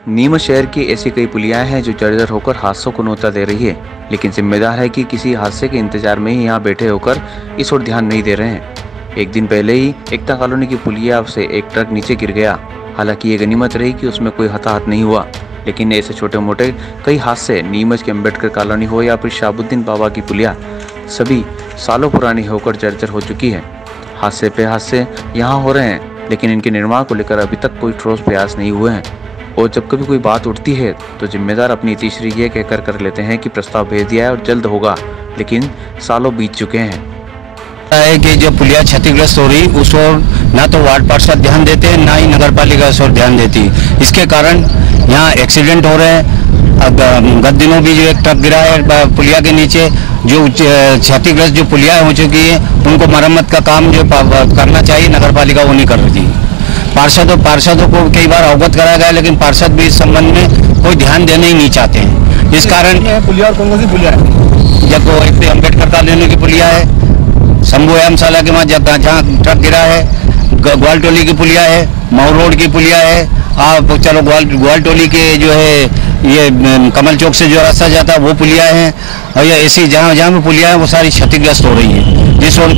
नीमच शहर की ऐसी कई पुलियां हैं जो जर्जर होकर हादसों को न्योता दे रही है, लेकिन जिम्मेदार है कि किसी हादसे के इंतजार में ही यहाँ बैठे होकर इस ओर ध्यान नहीं दे रहे हैं। एक दिन पहले ही एकता कॉलोनी की पुलिया से एक ट्रक नीचे गिर गया। हालांकि ये गनीमत रही कि उसमें कोई हताहत नहीं हुआ, लेकिन ऐसे छोटे मोटे कई हादसे नीमच के अम्बेडकर कॉलोनी हो या फिर शहाबुद्दीन बाबा की पुलिया, सभी सालों पुरानी होकर जर्जर हो चुकी है। हादसे पे हादसे यहाँ हो रहे हैं, लेकिन इनके निर्माण को लेकर अभी तक कोई ठोस प्रयास नहीं हुए हैं। और जब कभी कोई बात उठती है तो जिम्मेदार अपनी तीसरी ये कहकर कर लेते हैं कि प्रस्ताव भेज दिया है और जल्द होगा, लेकिन सालों बीत चुके हैं। है कि जो पुलिया क्षतिग्रस्त हो रही उस ओर ना तो वार्ड पार्षद ध्यान देते हैं, ना ही नगर पालिका उस ओर ध्यान देती। इसके कारण यहाँ एक्सीडेंट हो रहे हैं। अब गत दिनों भी जो एक ट्रक गिरा है पुलिया के नीचे, जो क्षतिग्रस्त जो पुलिया हो चुकी है उनको मरम्मत का काम जो करना चाहिए नगर पालिका वो नहीं कर रही थी। पार्षदों को कई बार अवगत कराया गया, लेकिन पार्षद भी इस संबंध में कोई ध्यान देना ही नहीं चाहते हैं। इस कारण पुलिया और कौन सी पुलिया है? जब वो एक अम्बेडकर कॉलोनी की पुलिया है, शंभू एमशाला के वहाँ जहाँ ट्रक गिरा है, ग्वालटोली की पुलिया है, मऊ रोड की पुलिया है, आप चलो ग्वालटोली के जो है ये कमल चौक से जो रास्ता जाता है वो पुलिया है, और ये ऐसी जहाँ भी पुलिया है वो सारी क्षतिग्रस्त हो रही है, जिस ओर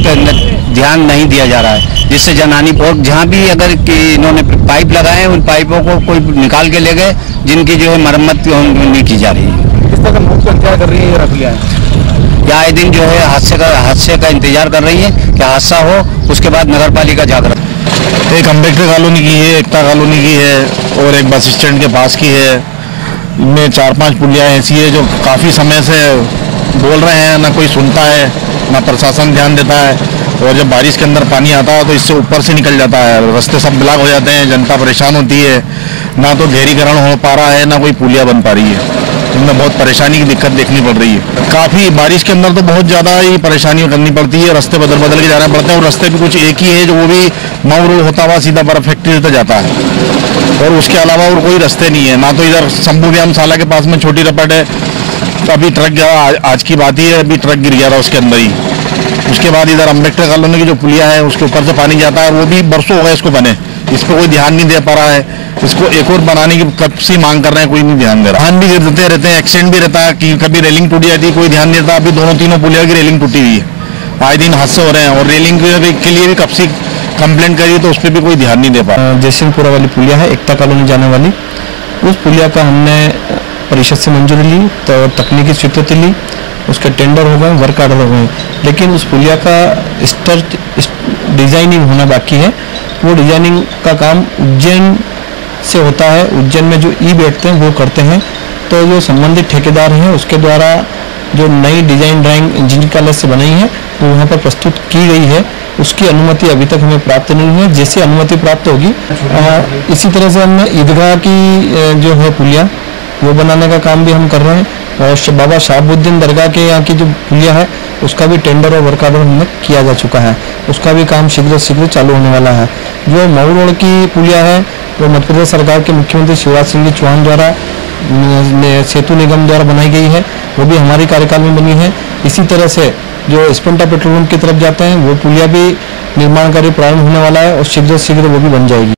ध्यान नहीं दिया जा रहा है, जिससे जनहानि। और जहाँ भी अगर कि इन्होंने पाइप लगाए हैं उन पाइपों को कोई निकाल के ले गए, जिनकी जो है मरम्मत नहीं की जा रही है। किस तरह का मौत का इंतजार कर रही है ये पुलिया? या आए दिन जो है हादसे का इंतजार कर रही है कि हादसा हो, उसके बाद नगर पालिका जागृत। एक अम्बेडकर कॉलोनी की है, एकता कॉलोनी की है और एक बस स्टैंड के पास की है। इनमें 4-5 पुलियाँ ऐसी है जो काफ़ी समय से बोल रहे हैं, ना कोई सुनता है, ना प्रशासन ध्यान देता है। और जब बारिश के अंदर पानी आता है तो इससे ऊपर से निकल जाता है, रास्ते सब ब्लॉक हो जाते हैं, जनता परेशान होती है। ना तो घेरीकरण हो पा रहा है, ना कोई पुलिया बन पा रही है। इनमें बहुत परेशानी की दिक्कत देखनी पड़ रही है। काफ़ी बारिश के अंदर तो बहुत ज़्यादा ही परेशानी करनी पड़ती है, रास्ते बदल के जाना पड़ता है। और रास्ते भी कुछ एक ही है जो वो भी मऊ रोड होता हुआ सीधा बर्फ फैक्ट्री तक जाता है, और उसके अलावा और कोई रास्ते नहीं है। ना तो इधर शंभू व्यायामशाला के पास में छोटी रपट है, तो अभी ट्रक गया, आज की बात ही है, अभी ट्रक गिर गया था उसके अंदर ही। उसके बाद इधर अम्बेडकर कॉलोनी की जो पुलिया है उसके ऊपर से पानी जाता है, वो भी बरसों हो गए इसको बने, इस पर कोई ध्यान नहीं दे पा रहा है। इसको एक और बनाने की कब से मांग कर रहे हैं, कोई नहीं ध्यान दे रहा। वाहन भी गिरते रहते हैं, एक्सीडेंट भी रहता है, कि कभी रेलिंग टूट जाती है, कोई ध्यान नहीं देता। अभी दोनों पुलिया की रेलिंग टूटी हुई है, आए दिन हादसे हो रहे हैं। और रेलिंग के लिए भी कब से कंप्लेंट करी तो उस पर भी कोई ध्यान नहीं दे पा रहा। जयसिंहपुरा वाली पुलिया है, एकता कॉलोनी जाने वाली, उस पुलिया का हमने परिषद से मंजूरी ली, तो तकनीकी स्वीकृति ली, उसके टेंडर हो गए, वर्क आर्डर हो गए, लेकिन उस पुलिया का डिजाइनिंग होना बाकी है। वो डिजाइनिंग का काम उज्जैन से होता है, उज्जैन में जो बैठते हैं वो करते हैं। तो जो संबंधित ठेकेदार हैं उसके द्वारा जो नई डिजाइन ड्राइंग इंजीनियर कॉलेज से बनाई है वो वहाँ पर प्रस्तुत की गई है, उसकी अनुमति अभी तक हमें प्राप्त नहीं है। जैसे अनुमति प्राप्त होगी इसी तरह से हमने ईदगाह की जो है पुलिया वो बनाने का काम भी हम कर रहे हैं। और बाबा शहाबुद्दीन दरगाह के यहाँ की जो पुलिया है उसका भी टेंडर और वर्क ऑर्डर हमने किया जा चुका है, उसका भी काम शीघ्र चालू होने वाला है। जो मऊ रोड की पुलिया है वो मध्य प्रदेश सरकार के मुख्यमंत्री शिवराज सिंह चौहान द्वारा सेतु निगम द्वारा बनाई गई है, वो भी हमारी कार्यकाल में बनी है। इसी तरह से जो स्पेंटा पेट्रोल पंप की तरफ जाते हैं वो पुलिया भी निर्माण कार्य प्रारंभ होने वाला है और शीघ्र वो भी बन जाएगी।